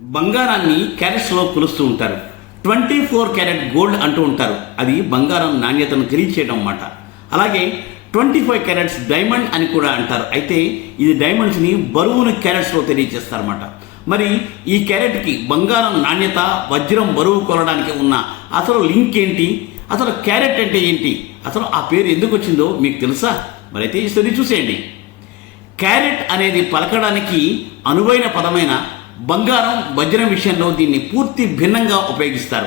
బంగారాన్ని క్యారెట్స్లో కొలుస్తూ ఉంటారు. Twenty four carat gold అంటూ ఉంటారు. అది బంగారం నాణ్యతను తెలియచేయడం అన్నమాట. అలాగే ట్వంటీ ఫైవ్ క్యారెట్స్ డైమండ్ అని కూడా అంటారు. అయితే ఇది డైమండ్స్ని బరువును క్యారెట్స్లో తెలియజేస్తారన్నమాట మరి ఈ క్యారెట్కి బంగారం నాణ్యత వజ్రం బరువు కొనడానికి ఉన్న అసలు లింక్ ఏంటి? అసలు క్యారెట్ అంటే ఏంటి? అసలు ఆ పేరు ఎందుకు వచ్చిందో మీకు తెలుసా? మరైతే ఈ స్టోరీ చూసేయండి. క్యారెట్ అనేది పలకడానికి అనువైన పదమైన బంగారం వజ్రం విషయంలో దీన్ని పూర్తి భిన్నంగా ఉపయోగిస్తారు.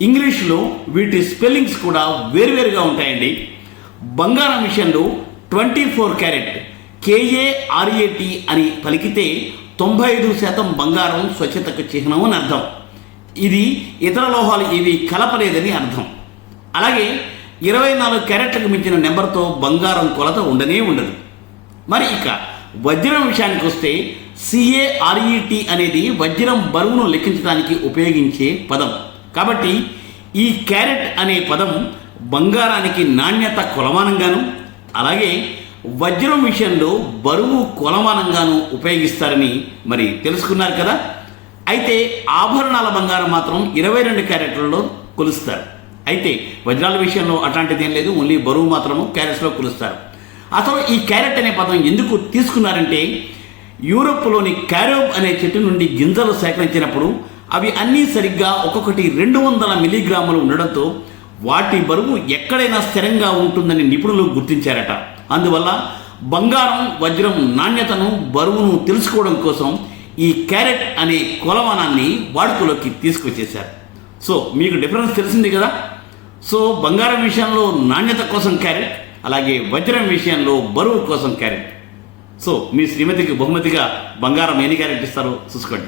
ఇంగ్లీష్లో వీటి స్పెల్లింగ్స్ కూడా వేరువేరుగా ఉంటాయండి. బంగారం విషయంలో ట్వంటీ ఫోర్ క్యారెట్ కేఏఆర్ఏటి అని పలికితే తొంభై ఐదు శాతం బంగారం స్వచ్ఛతకు చిహ్నం అని అర్థం. ఇది ఇతర లోహాలు ఏవి కలపలేదని అర్థం. అలాగే ఇరవై నాలుగు క్యారెట్లకు మించిన నెంబర్తో బంగారం కొలత ఉండనే ఉండదు. మరి ఇక వజ్రం విషయానికి వస్తే సిఏఆర్ఈటి అనేది వజ్రం బరువును లెక్కించడానికి ఉపయోగించే పదం. కాబట్టి ఈ క్యారెట్ అనే పదం బంగారానికి నాణ్యత కొలమానంగాను అలాగే వజ్రం విషయంలో బరువు కొలమానంగాను ఉపయోగిస్తారని మరి తెలుసుకున్నారు కదా? అయితే ఆభరణాల బంగారం మాత్రం ఇరవై రెండు క్యారెట్లలో కొలుస్తారు. అయితే వజ్రాల విషయంలో అట్లాంటిది ఏం లేదు ఓన్లీ బరువు మాత్రము క్యారెట్స్లో కొలుస్తారు. అసలు ఈ క్యారెట్ అనే పదం ఎందుకు తీసుకున్నారంటే యూరోప్లోని క్యారోబ్ అనే చెట్టు నుండి గింజలు సేకరించినప్పుడు అవి అన్నీ సరిగ్గా ఒక్కొక్కటి రెండు వందల మిలీగ్రాములు ఉండడంతో వాటి బరువు ఎక్కడైనా స్థిరంగా ఉంటుందని నిపుణులు గుర్తించారట. అందువల్ల బంగారం వజ్రం నాణ్యతను బరువును తెలుసుకోవడం కోసం ఈ క్యారెట్ అనే కొలమానాన్ని వాడుకలోకి తీసుకొచ్చేశారు సో మీకు డిఫరెన్స్ తెలిసింది కదా? సో బంగారం విషయంలో నాణ్యత కోసం క్యారెట్ అలాగే వజ్రం విషయంలో బరువు కోసం క్యారెట్. సో మీ శ్రీమతికి బహుమతిగా బంగారం ఎన్ని క్యారెట్ ఇస్తారో చూసుకోండి.